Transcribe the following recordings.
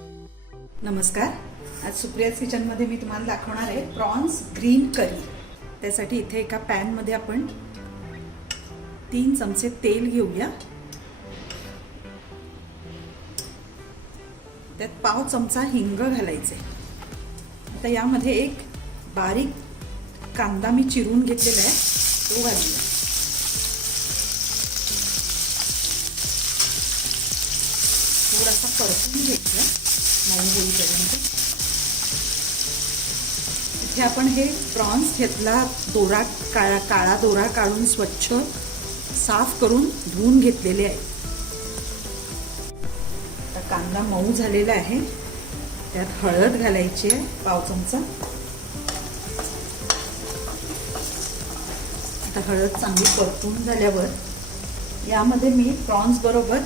नमस्कार. आज सुप्रियाज किचनमध्ये मी तुम्हाला दाखवणार आहे प्रॉन्स ग्रीन करी. त्यासाठी इथे एका पॅनमध्ये आपण 3 चमचे तेल घेऊया. त्यात पाव चमचा हिंग घालायचे. आता यामध्ये एक बारीक कांदा मी चिरून घेतलेला आहे तो घालूया. थोडासा परतून घ्यायचा मऊ होईपर्यंत. इथे आपण हे प्रॉन्स घेतला, दोरा काळा दोरा काढून स्वच्छ साफ करून धुवून घेतलेले आहे. आता कांदा मऊ झालेला आहे. त्यात हळद घालायची आहे पाव चमचा. आता हळद चांगली परतून झाल्यावर यामध्ये मी प्रॉन्स बरोबर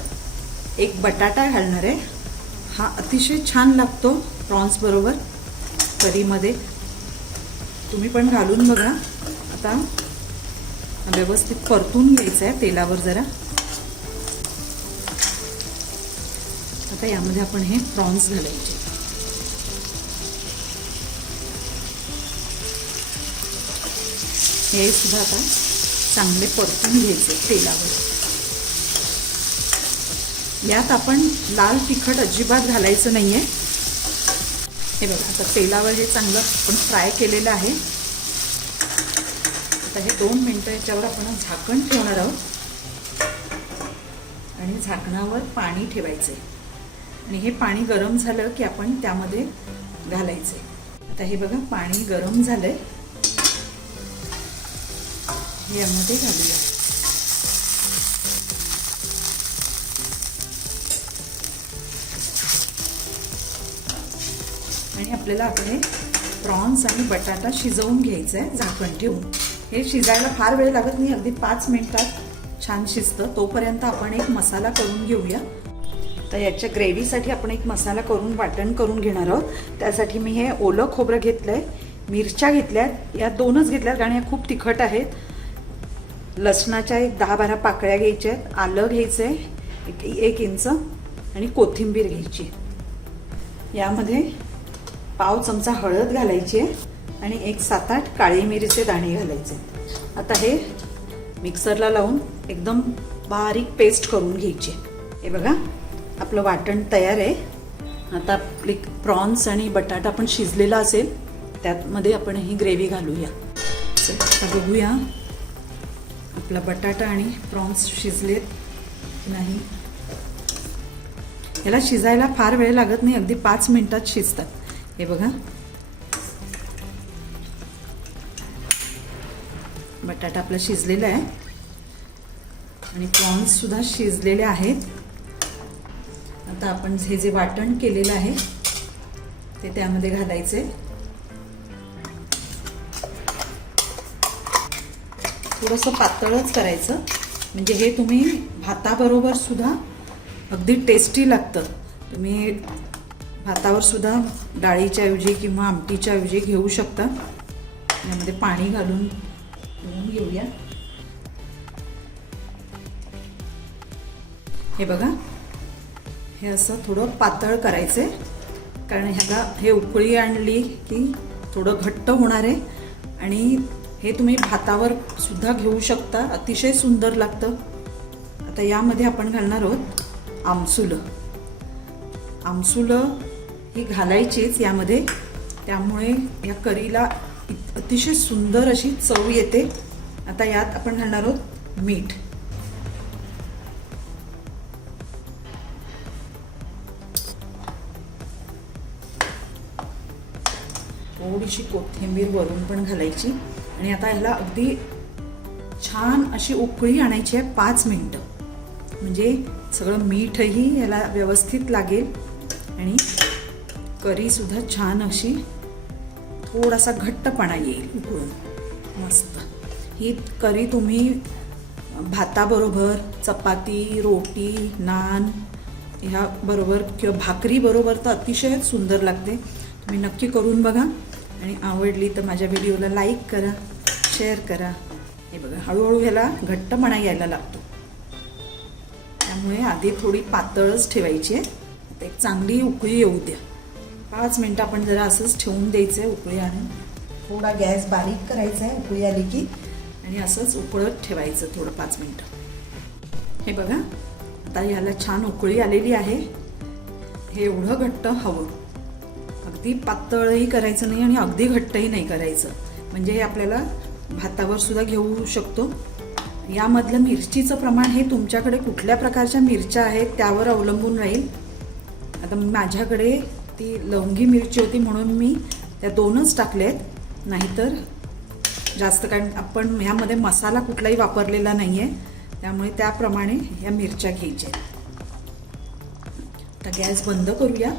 एक बटाटा घालणार आहे. हा अतिशय छान लागतो प्रॉन्स बरोबर करीमध्ये. तुम्ही पण घालून बघा. आता व्यवस्थित परतून घ्यायचं आहे तेलावर जरा. आता यामध्ये आपण हे प्रॉन्स घालायचे. हे सुद्धा आता चांगले परतून घ्यायचे तेलावर. यात आपण लाल तिखट अजिबात घालायचं नाहीये. हे बघा आता तेलावर हे चांगलं आपण फ्राय केलेलं आहे. आता हे 2 मिनिटं याच्यावर आपण झाकण ठेवणार आहोत आणि झाकणावर पाणी ठेवायचे आणि हे पाणी गरम झालं की आपण त्यामध्ये घालायचे. आता हे बघा पाणी गरम झालंय. हे यामध्ये घालूया. आणि आपल्याला आपले प्रॉन्स आणि बटाटा शिजवून घ्यायचं आहे झाकण ठेवून. हे शिजायला फार वेळ लागत नाही, अगदी 5 मिनिटात छान शिजतं. तोपर्यंत आपण एक मसाला करून घेऊया. तर याच्या ग्रेव्हीसाठी आपण एक मसाला करून वाटण करून घेणार आहोत. त्यासाठी मी हे ओलं खोबरं घेतलंय, मिरच्या घेतल्यात, या 2च घेतल्यात कारण या खूप तिखट आहेत. लसणाच्या एक 10-12 पाकळ्या घ्यायच्या आहेत. आलं घ्यायचं आहे 1 इंच आणि कोथिंबीर घ्यायची. यामध्ये पाव चमचा हळद घालायची आहे आणि एक 7-8 काळी मिरीचे दाणे घालायचे. आता हे मिक्सरला लावून एकदम बारीक पेस्ट करून घ्यायची. हे बघा आपलं वाटण तयार आहे. आता आपले प्रॉन्स आणि बटाटा पण शिजलेला असेल त्यामध्ये आपण ही ग्रेव्ही घालूया. आता बघूया आपला बटाटा आणि प्रॉन्स शिजलेत नाही. याला शिजायला फार वेळ लागत नाही, अगदी 5 मिनिटात शिजतात. हे बघा बटाटा आपला शिजलेला आहे आणि प्रॉन्स सुद्धा शिजलेले आहेत. आता आपण हे जे वाटण केलेलं आहे ते त्यामध्ये घालायचे. थोडंसं पातळच करायचं म्हणजे हे तुम्ही भाताबरोबर सुद्धा अगदी टेस्टी लागतं. तुम्ही भातावर सुद्धा डाळीच्या ऐवजी किंवा आमटीच्या ऐवजी घेऊ शकता. यामध्ये पाणी घालून घेऊया. हे बघा हे असं थोडं पातळ करायचं आहे कारण ह्याला हे उकळी आणली की थोडं घट्ट होणार आहे. आणि हे तुम्ही भातावर सुद्धा घेऊ शकता, अतिशय सुंदर लागतं. आता यामध्ये आपण घालणार आहोत आमसुलं. आमसुलं ही घालायचीच यामध्ये, त्यामुळे या करीला अतिशय सुंदर अशी चव येते. आता यात आपण घालणार आहोत मीठ. थोडीशी कोथिंबीर वरून पण घालायची आणि आता ह्याला अगदी छान अशी उकळी आणायची आहे 5 मिनिटं. म्हणजे सगळं मीठही याला व्यवस्थित लागेल आणि करी सुद्धा छान अशी थोडासा घट्टपणा येईल उकळून. मस्त ही करी तुम्ही भाताबरोबर, चपाती, रोटी, नान ह्या बरोबर किंवा भाकरी बरोबर तर अतिशय सुंदर लागते. तुम्ही नक्की करून बघा आणि आवडली तर माझ्या व्हिडिओला लाईक करा, शेअर करा. हे बघा हळूहळू ह्याला घट्टपणा यायला लागतो, त्यामुळे आधी थोडी पातळच ठेवायची आहे. तर एक चांगली उकळी येऊ द्या. 5 मिनटं आपण जरा असंच ठेवून द्यायचं आहे उकळी आणून. थोडा गॅस बारीक करायचा आहे उकळी आली की, आणि असंच उकळत ठेवायचं थोडं 5 मिनटं. हे बघा आता याला छान उकळी आलेली आहे. हे एवढं घट्ट हवं, अगदी पातळही करायचं नाही आणि अगदी घट्टही नाही करायचं, म्हणजे हे आपल्याला भातावर सुद्धा घेऊ शकतो. यामधलं मिरचीचं प्रमाण हे तुमच्याकडे कुठल्या प्रकारच्या मिरच्या आहेत त्यावर अवलंबून राहील. आता माझ्याकडे ती लवंगी मिरची होती म्हणून मी त्या 2च टाकल्यात, नाहीतर जास्त, कारण आपण ह्यामध्ये मसाला कुठलाही वापरलेला नाही आहे, त्यामुळे त्याप्रमाणे या मिरच्या घ्यायच्या. आता गॅस बंद करूया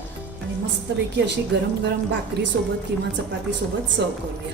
आणि मस्तपैकी अशी गरम गरम भाकरीसोबत किंवा चपातीसोबत सर्व करूया.